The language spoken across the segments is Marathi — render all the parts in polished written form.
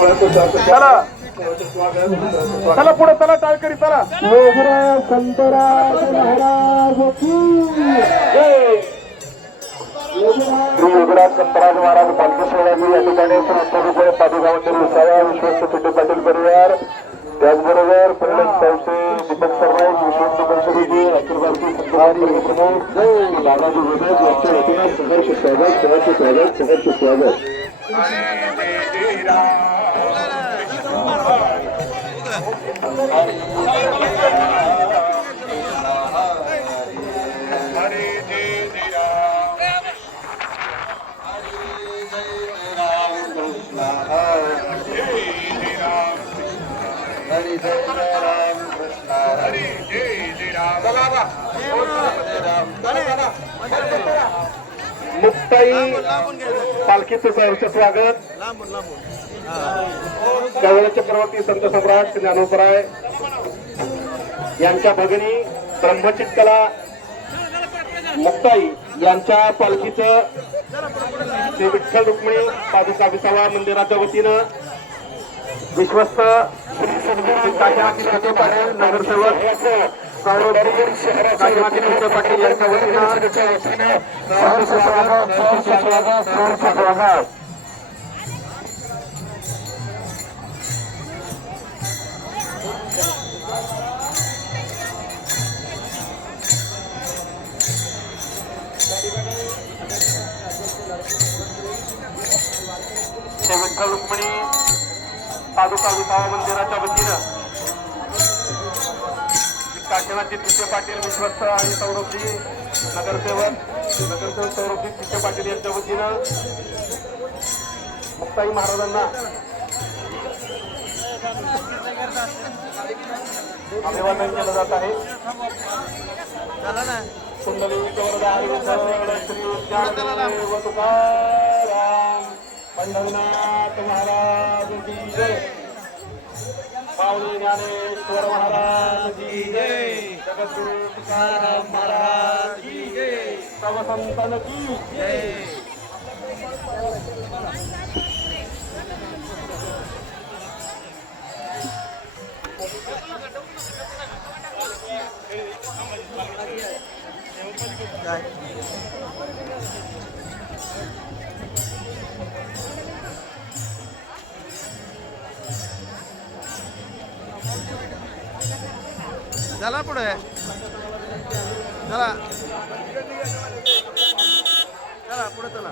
चला चला पुढे चला टाळकरी चला संतराज महाराज की संतराज महाराज पालखी सोहळ्याची या ठिकाणी पादुका मंदिर विसावा विश्वस्त पिंटू पाटील परिवार त्याचबरोबर परिणत सावसे दीपक सरनाईक विश्वस्त परिषदेची अखिल भारतीय संतराज प्रमुख दादाजी विवेक यांच्या वतीनं सहर्ष स्वागत सहर्ष स्वागत सहर्ष स्वागत मुक्ताई पालखीचं सहर्ष स्वागत गवळ चक्रवर्ती संत सम्राट ज्ञानोबराय यांच्या भगिनी ब्रह्मचित कला मुक्ताई यांच्या पालखीचं श्री विठ्ठल रुक्मिणी पादुका विसावा मंदिराच्या वतीनं विश्वस्त नगरसेवक पाटील यांच्या वतीनं विठ्ठल रुक्मिणी पादुका विसावा मंदिराच्या वतीनं काशीनाथजी तुषे पाटील विश्वस्त आणि सौरभजी नगरसेवक सौरभजी तुषे पाटील यांच्या वतीनं मुक्ताई महाराजांना अभिवादन केलं जात आहे. कुंडली श्री तुकाराम पंढरीनाथ महाराज की जय. पावनी ज्ञानेश्वर महाराज की जय. जगद्गुरु तुकाराम महाराज की जय. सब संतन की जय. चला पुढे चला चला पुढे चला.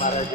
महाराज